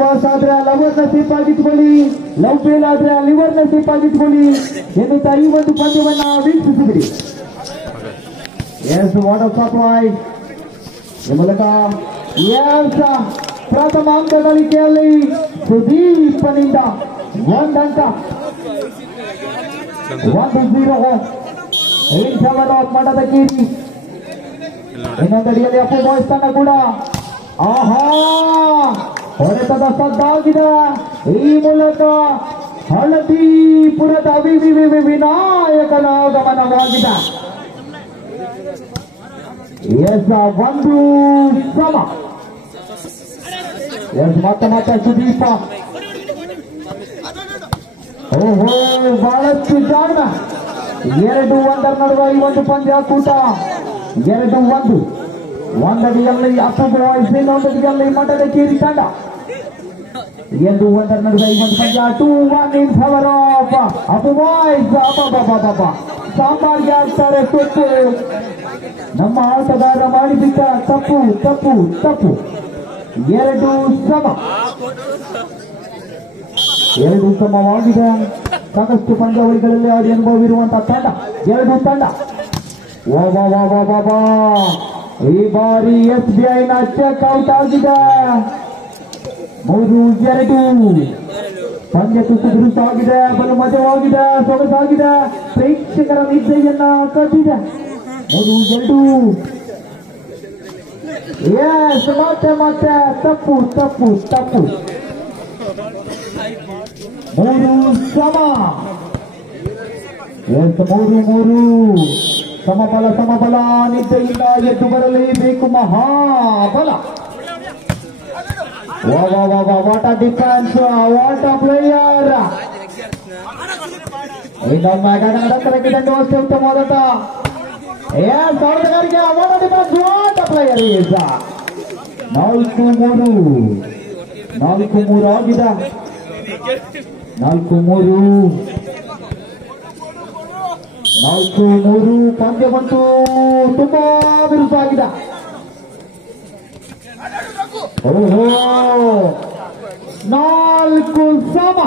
Pass ಆದ್ರೆ ಲವರ್ನ safe ಆಗಿಟ್ಕೊಳ್ಳಿ, love fail ಆದ್ರೆ ಲಿವರ್ನ safe ಆಗಿಟ್ಕೊಳ್ಳಿ ಎನ್ನುತ್ತಾ ಈ ಒಂದು ಪಂದ್ಯವನ್ನ ವೀಕ್ಷಿಸಿಬಿಡಿ. ಎಸ್ ವಾಟರ್ ಸಪ್ಲೈ ಈ ಮೂಲಕ ಎಸ್ ಪ್ರಥಮ ಅಂಕ ಗಳಿಕೆಯಲ್ಲಿ ಸುದೀಪನಿಂದ 1 ಅಂಕ 1-0 8 ಓವರ್ ಆಫ್ ಮಠದ ಕೀರಿ. ಇನ್ನೊಂದಡಿಯಲ್ಲಿ ಅಪ್ಪು ಬಾಯ್ಸ್ ತಂಡ ಕೂಡ ಆಹಾ ಹೊಡೆತದ ಸದ್ದಾಗಿದೆ. ಈ ಮೂಲಕ ಹಳದಿಪುರದ ವಿನಾಯಕನ ಆಗಮನವಾಗಿದೆ. ಎಸ್ 1 ಸಮ. ಎಸ್ ಮತ್ತೆ ಸುದೀಪ ಓಹೋ ಬಹಳಷ್ಟು ಜಾಣ. 2-1 ನಡುವೆ ಈ ಒಂದು ಪಂದ್ಯಾಕೂಟ 2-1. ಒಂದಡಿಯಲ್ಲಿ ಅಪ್ಪು ಬಾಯ್ಸ್, ಇನ್ನೊಂದಡಿಯಲ್ಲಿ ಮಠದ ಕೀರಿ ತಂಡ. 2-1 ನಡುವೆ ಈ ಒಂದು ಪಂದ್ಯ 2-1 in favour of Appu boys. ಸಾಂಬಾರ್ಗೆ ಆಗ್ತಾರೆ ಸೊಪ್ಪು. ನಮ್ಮ ಆಟಗಾರ ಮಾಡಿಬಿಟ್ಟ ತಪ್ಪು ತಪ್ಪು ತಪ್ಪು. 2 ಸಮ. 2 ಸಮವಾಗಿದೆ. ಸಾಕಷ್ಟು ಪಂದ್ಯಾವಳಿಗಳಲ್ಲಿ ಆಡಿ ಅನುಭವವಿರುವಂತಹ ತಂಡ 2 ತಂಡ. ಈ ಬಾರಿ SBI ನ ಚೆಕ್ಔಟ್ ಆಗಿದೆ. 3-2 ಪಂದ್ಯ ದುರುಸಾಗಿದೆ. ಬಲು ಮಜವಾಗಿದೆ, ಸೊಗಸಾಗಿದೆ, ಪ್ರೇಕ್ಷಕರ ನಿದ್ದೆಯನ್ನ ಕಟ್ಟಿದೆ. 3-2. ಎಸ್ ಮತ್ತೆ ತಪ್ಪು ತಪ್ಪು ತಪ್ಪು. 3 ಸಮ. ಎಸ್ 3-3 ಸಮಬಲ ನಿದ್ದೆಯಿಂದ ಎದ್ದು ಬರಲೇಬೇಕು ಮಹಾಬಲ. What a defence, what a player. ಇನ್ನೊಮ್ಮೆ ಗಗನದತ್ತರಕ್ಕಿದಂಡು ಅಷ್ಟೇ ಉತ್ತಮವಾದ ಆಟಗಾರಿಕೆ. What a defence, what a player is. 4-3 ಆಗಿದೆ. 4-3 ಪಂದ್ಯ ಬಂತು. ತುಂಬಾ ಬಿರುಸಾಗಿದೆ. ಓಹೋ 4 ಸಮ.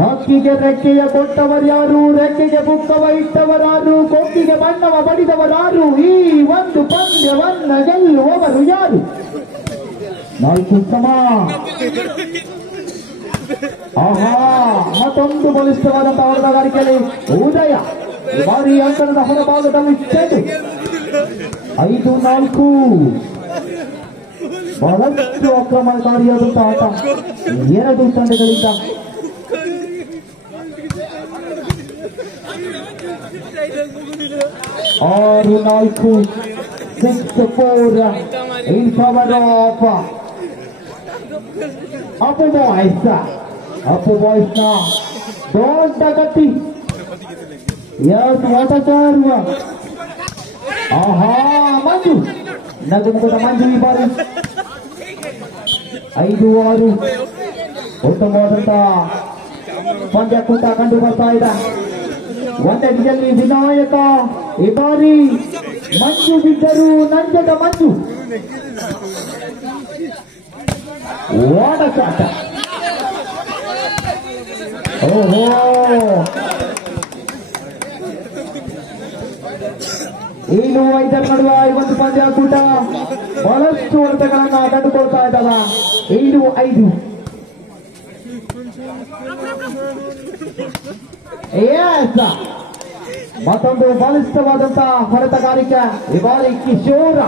ಹಕ್ಕಿಗೆ ರೆಕ್ಕೆಯ ಕೊಟ್ಟವರ್ಯಾರು, ರೆಕ್ಕೆಗೆ ಬುಕ್ಕವ ಇಟ್ಟವರಾರು, ಕೊಕ್ಕಿಗೆ ಬಣ್ಣವ ಬಡಿದವರಾರು, ಈ ಒಂದು ಪಂದ್ಯವನ್ನ ಗೆಲ್ಲುವವರು ಯಾರು? 4 ಸಮ. ಆಹಾ ಮತ್ತೊಂದು ಬಲಿಷ್ಠವಾದಂತಹ ಆಟಗಾರಿಕೆಯಲ್ಲಿ ಉದಯ. ಬಾರಿ ಅಂಕಣದ ಹೊರಭಾಗದಲ್ಲಿ ಚೆಂಡು. 5-4 ಬಹಳಷ್ಟು ಆಕ್ರಮಣಕಾರಿಯಾದಂತಹ ಆಟ 2 ತಂಡಗಳಿಂದ. 6-4 6-4 in favor of Appu boys. Appu boys ನ ದೊಡ್ಡ ಗತಿ. ಆಹಾ ಮಂಜು, ನಗುಮುಖದ ಮಂಜು ಈ ಬಾರಿ. 5-6 ಉತ್ತಮವಾದಂತಹ ಪಂದ್ಯಾಕೂಟ ಕಂಡು ಬರ್ತಾ ಇದೆ. ಒಂದಡಿಯಲ್ಲಿ ವಿನಾಯಕ, ಈ ಬಾರಿ ಮಂಜು ಬಿದ್ದರು ನಂಜದ ಮಂಜು. ಓಡಸಾಟ. ಓಹೋ 7-5 ನಡುವೆ ಈ ಒಂದು ಪಂದ್ಯಾಕೂಟ ಬಹಳಷ್ಟು ಹೊಡೆತಗಳನ್ನ ಕಂಡುಕೊಳ್ತಾ ಇದ್ದಾವ. 7-5. ಮತ್ತೊಂದು ಬಲಿಷ್ಠವಾದಂತಹ ಹೊಡೆತಗಾರಿಕೆ ಈ ಬಾರಿ ಕಿಶೋರ.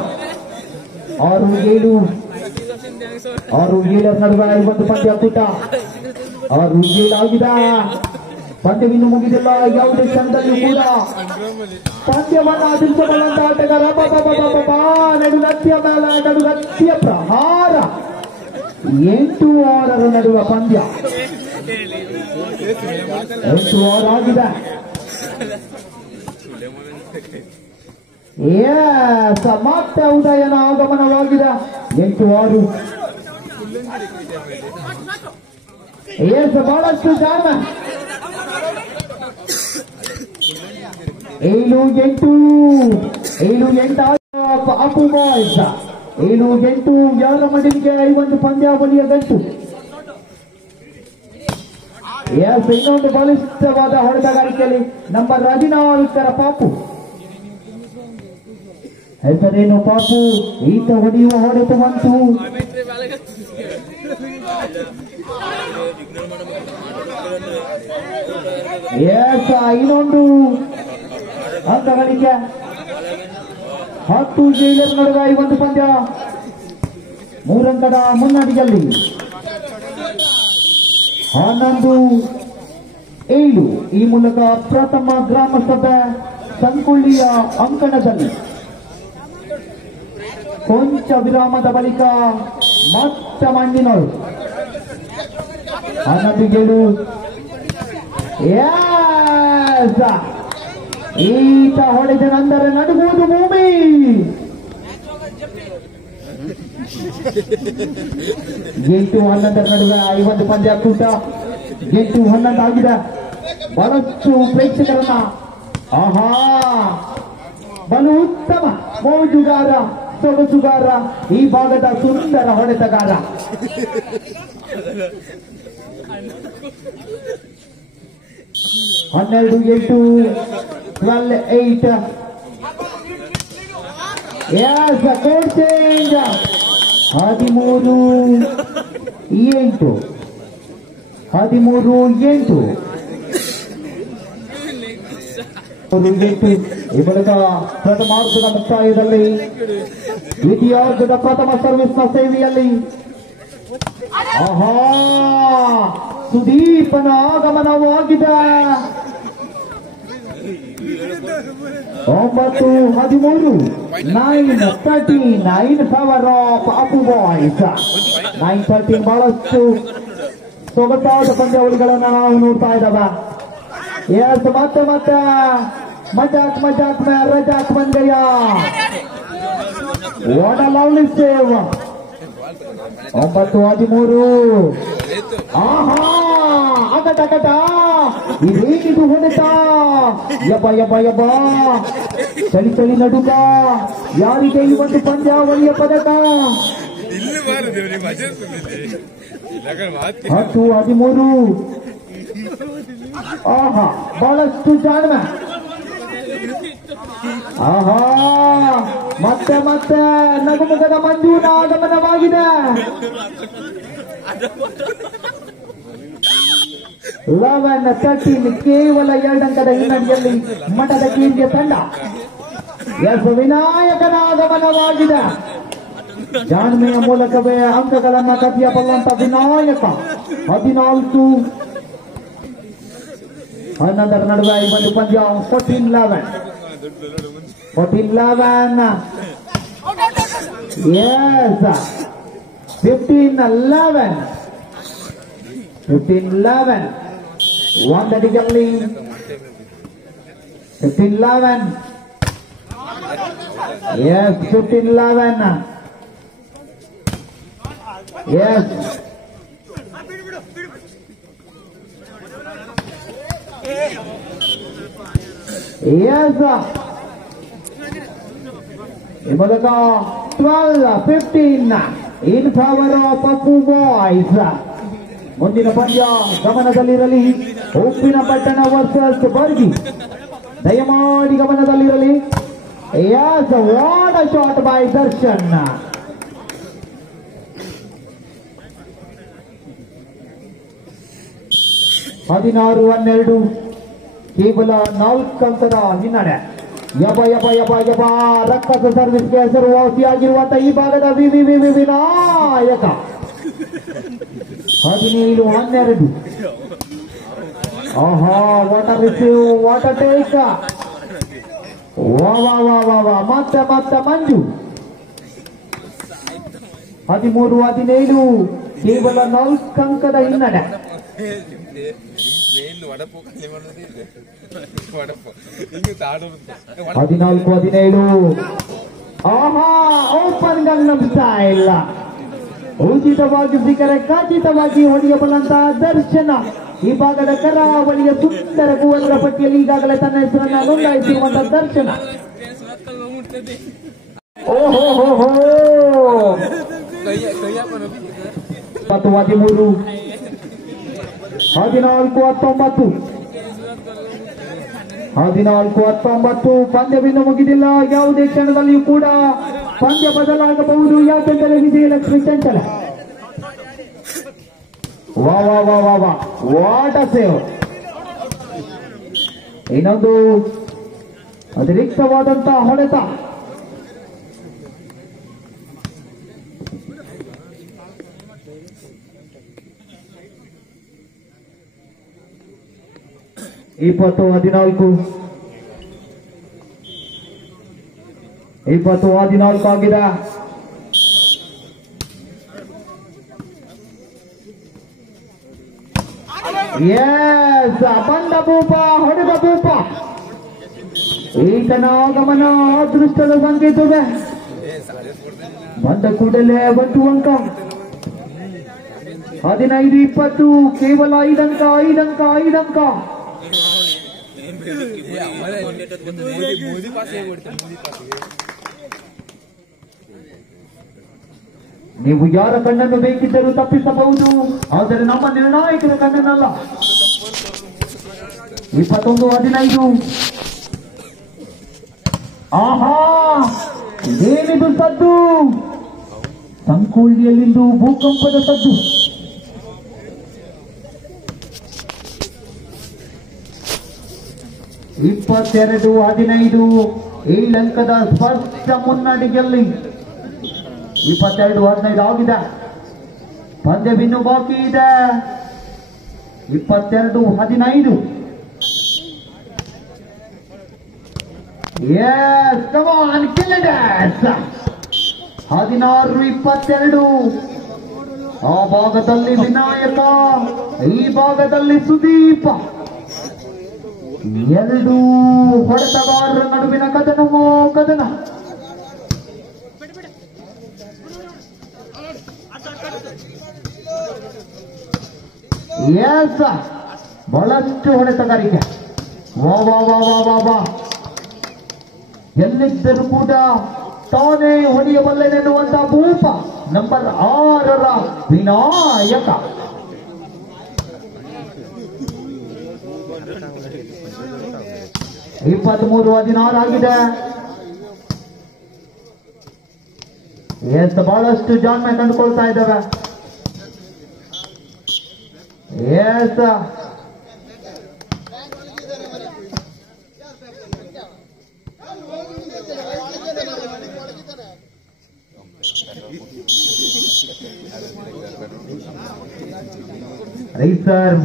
6-7 ನಡುವೆ ಈ ಒಂದು ಪಂದ್ಯಾಕೂಟ 6-7 ಆಗಿದೆ. ಪಂದ್ಯವಿನ್ನು ಮುಗಿದಿಲ್ಲ. ಯಾವುದೇ ಕ್ಷಣದಲ್ಲೂ ಕೂಡ ಪಂದ್ಯವನ್ನ ತಿಳಿಸಬಲ್ಲಂತ ಆಟಗಾರ ನಡುಗತ್ಯ ಮೇಲೆ ನಡುಗತ್ಯ ಪ್ರಹಾರ. 8-6 ನಡುವ ಪಂದ್ಯ 8-6 ಆಗಿದೆ. ಮತ್ತೆ ಉದಯನ ಆಗಮನವಾಗಿದೆ. 8-6. ಬಹಳಷ್ಟು ಜಾಣ. 7-8 ಅಪ್ಪು ಬಾಯ್ಸ್. 7-8 ಯಾರ ಮಡಿಲಿಗೆ ಈ ಒಂದು ಪಂದ್ಯಾವಳಿಯ ಗಂಟು. ಇನ್ನೊಂದು ಬಲಿಷ್ಠವಾದ ಹೊಡೆತಗಾರಿಕೆಯಲ್ಲಿ ನಂಬರ್ 14 ಪಾಪು. ಹೆಸರೇನು ಪಾಪು, ಈತ ಹೊಡೆಯುವ ಹೊಡೆತ ಬಂತು. ಇನ್ನೊಂದು ಅಂಕಗಳಿಗೆ 10 ಜೈಲರ್ ನಡುವೆ ಈ ಒಂದು ಪಂದ್ಯ 3 ಅಂಕದ ಮುನ್ನಡೆಯಲ್ಲಿ 11-7 ಈ ಮೂಲಕ ಪ್ರಥಮ ಗ್ರಾಮಸಭೆ ಸಂಕೊಳ್ಳಿಯ ಅಂಕಣದಲ್ಲಿ. ಕೊಂಚ ವಿರಾಮದ ಬಳಿಕ ಮತ್ತೆ ಮಣ್ಣಿನೋಳು 11-7. ಈತ ಹೊಡೆದ ನಂತರ ನಡುಗುವುದು ಭೂಮಿ. ಎಂಟು 11 ನಡುವೆ ಈ ಒಂದು ಪಂದ್ಯಾಕೂಟ 8-11 ಆಗಿದೆ. ಬಹಳಷ್ಟು ಪ್ರೇಕ್ಷಕರನ್ನ ಆಹಾ ಬಲು ಉತ್ತಮ ಮೋಜುಗಾರ, ಸೊಗಸುಗಾರ, ಈ ಭಾಗದ ಸುಂದರ ಹೊಡೆತಗಾರ. 12-8, 12-8. Yes, a code change. 13-8. 13-8. ಈ ಬಳಿಕ ಪ್ರಥಮಾರ್ಧದ ಮುಕ್ತಾಯದಲ್ಲಿ ದ್ವಿತೀಯಾರ್ಧದ ಪ್ರಥಮ ಸರ್ವಿಸ್ನ ಸೇವೆಯಲ್ಲಿ ಆಹಾ ಸುದೀಪನ ಆಗಮನವಾಗಿದೆ. 9-13, 9-13 ಫೇವರ್ ಆಫ್ ಅಪ್ಪು ಬಾಯ್ಸ್. 9-13 ಬಹಳಷ್ಟು ಸೊಗಸಾದ ಪಂದ್ಯಾವಳಿಗಳನ್ನು ನಾವು ನೋಡ್ತಾ ಇದ್ದಾವೆ. ಎಸ್ ಮತ್ತೆ ಮಜಾಕ್ ಮೇ ರಜಾಕ್ ಬಂದ್ Gaya. What a lovely save. 9-13. ಆಹಾ ಅಗಟ ಇದೇನಿದು ಹೊಡೆತ. ಯಬ್ಬ ಚಳಿ ನಡುಕ. ಯಾರಿಗೆ ಈ ಒಂದು ಪಂದ್ಯಾವಳಿಯ ಪದಕ. 10-13. ಆಹಾ ಬಹಳಷ್ಟು ಜಾಣ್ಮೆ. ಆಹಾ ಮತ್ತೆ ನಗುಮುಖದ ಮಂಜುನ ಆಗಮನವಾಗಿದೆ. 11-13 ಕೇವಲ 2 ಅಂಕದ ಹಿನ್ನಡೆಯಲ್ಲಿ ಮಠದ ಕೀರ್ತಿಯ ತಂಡ. ಎಸ್ ವಿನಾಯಕನ ಆಗಮನವಾಗಿದೆ. ಜಾಣ್ಮೆಯ ಮೂಲಕವೇ ಅಂಕಗಳನ್ನ ಕದಿಯಬಲ್ಲಂತ ವಿನಾಯಕ. 14-11 ನಡುವೆ ಈ ಒಂದು ಪಂದ್ಯ. 14-11. Yes. 15-11. One that is only 15-11. Yes, 15-11. Yes. Yes. Imolaka 12-15 in favor of Pappu Boys. ಮುಂದಿನ ಪಂದ್ಯ ಗಮನದಲ್ಲಿರಲಿ. ಉಪ್ಪಿನ ಪಟ್ಟಣ ವರ್ಸಸ್ ಬರ್ಗಿ. ದಯಮಾಡಿ ಗಮನದಲ್ಲಿರಲಿ. Yes, what a shot by Darshan. ಹದಿನಾರು 12 ಕೇವಲ 4 ಅಂಕದ ಹಿನ್ನಡೆ. ಯಬ ರಕ್ಕಸ ಸರ್ವಿಸ್ಗೆ ಹೆಸರುವಾಸಿಯಾಗಿರುವಂತಹ ಈ ಭಾಗದ ವಿನಾಯಕ. 17-12. ಆಹಾ ವಾಟ ರಿಸೀವ್, ವಾಟ ಟೇಕ್. ವಾ ಮತ್ತೆ ಮಂಜು. 13-17 ಕೇವಲ 4 ಅಂಕದ ಹಿನ್ನಡೆ. 14-17. ಆಹಾ ಓಪನ್ ಗಂಗಂ ಸ್ಟೈಲ್. ಉಚಿತವಾಗಿ ಸಿಕ್ಕರೆ ಖಚಿತವಾಗಿ ಹೊಡೆಯಬಲ್ಲಂತಹ ದರ್ಶನ. ಈ ಭಾಗದ ಕರಾವಳಿಯ ಸುಂದರ ಕೂವಲರ ಪಟ್ಟಿಯಲ್ಲಿ ಈಗಾಗಲೇ ತನ್ನ ಹೆಸರನ್ನು ನೋಂದಾಯಿಸಿರುವಂತಹ ದರ್ಶನ. ಓಹೋ ಹೋ ಹೋ 13 14-19 14-19 ಪಂದ್ಯವಿನ್ನು ಮುಗಿದಿಲ್ಲ. ಯಾವುದೇ ಕ್ಷಣದಲ್ಲಿಯೂ ಕೂಡ ಪಂದ್ಯ ಬದಲಾಗಬಹುದು. ಯಾಕೆಂದರೆ ವಿಜಯಲಕ್ಷ್ಮಿ ಚಂಚಲ ವಾ ವಾ ವಾ ವಾ ವಾ ವಾಟ್ ಅ ಸೇವ್. ಇನ್ನೊಂದು ಅತಿರಿಕ್ತವಾದಂತಹ ಹೊಡೆತ. ಇಪ್ಪತ್ತು 14 ಆಗಿದೆ. ಎಸ್ ಬಂದ ಭೂಪ, ಹೊಡೆದ ಭೂಪ. ಈತನ ಆಗಮನ ಅದೃಷ್ಟದ ಸಂಕೇತವೇ. ಬಂದ ಕೂಡಲೇ 1 ಅಂಕ. 15-20 ಕೇವಲ 5 ಅಂಕ. ನೀವು ಯಾರ ಕಣ್ಣನ್ನು ಬೇಕಿದ್ದರೂ ತಪ್ಪಿಸಬಹುದು, ಆದರೆ ನಮ್ಮ ನಿರ್ಣಾಯಕರ ಕಣ್ಣನ್ನಲ್ಲ. 21-15. ಆಹಾ, ಏನಿದು ಸದ್ದು? ಸಂಕೋಳ್ಳಿಯಲ್ಲಿಂದು ಭೂಕಂಪದ ಸದ್ದು. 22-15 ಈ ಲಂಕದ ಸ್ಪಷ್ಟ ಮುನ್ನಡೆಯಲ್ಲಿ. 22-15 ಆಗಿದೆ. ಪಂದ್ಯವಿನ್ನು ಬಾಕಿ ಇದೆ. 22-15. Yes, come on, kill it! 16-22. ಆ ಭಾಗದಲ್ಲಿ ವಿನಾಯಕ, ಈ ಭಾಗದಲ್ಲಿ ಸುದೀಪ. 2 ಹೊಡೆತಗಾರರ ನಡುವಿನ ಕದನ. ಎಸ್, ಬಹಳಷ್ಟು ಹೊಡೆತಗಾರಿಕೆ. ವಾ ವಾ ವಾ ವಾ ವಾ ವಾ. ಎಲ್ಲಿದ್ದರೂ ಕೂಡ ತಾನೇ ಹೊಡೆಯಬಲ್ಲೆನೆನ್ನುವಂತ ಭೂಪ. ನಂಬರ್ 6ರ ವಿನಾಯಕ. 23-16 ಆಗಿದೆ. ಎಸ್, ಬಹಳಷ್ಟು ಜಾಣ್ಮೆ ಕಂಡುಕೊಳ್ತಾ ಇದ್ದಾವೆ. ಎಸ್, ರೈಸರ್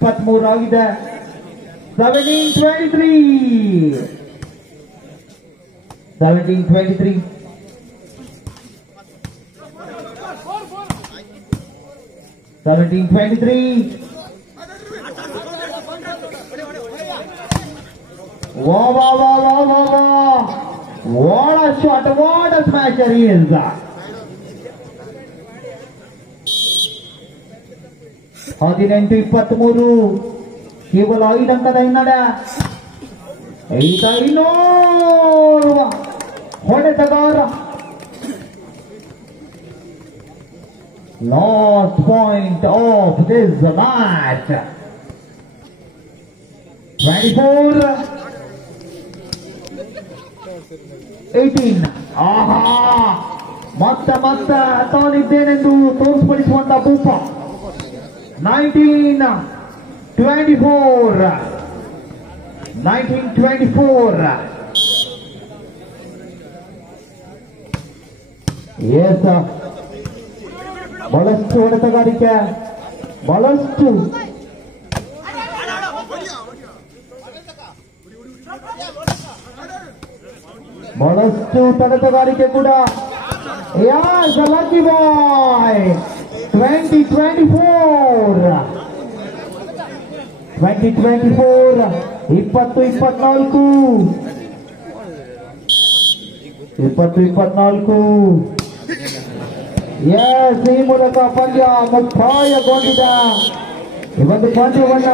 23 ಆಗಿದೆ. 17-23. 17-23. 17-23. Wow, wow, wow, wow, wow, wow. What a shot, what a smasher he is. 18-23. ಕೇವಲ 5 ಅಂಕದ ಹಿನ್ನಡೆ. 500 ಹೊಡೆತಗಾರ. Last point of this match. 24-18. ಆಹಾ, ಮತ್ತೆ ತಾನಿದ್ದೇನೆಂದು ತೋರಿಸಿಪಡಿಸುವಂತ ಭೂಪ. 19-24. 19-24. ಎಸ್, ಬಹಳಷ್ಟು ಹೊಡೆತಗಾರಿಕೆ, ಬಹಳಷ್ಟು ತಡೆತಗಾರಿಕೆ ಕೂಡ. ಯಾಸ್, ಲಕ್ಕಿ ಬಾಯ್. 20-24. 20-24. 20-24. 20-24. ಎಸ್, ಈ ಮೂಲಕ ಪಂದ್ಯ ಮುಕ್ತಾಯಗೊಂಡಿದೆ. ಈ ಒಂದು ಪಂದ್ಯವನ್ನ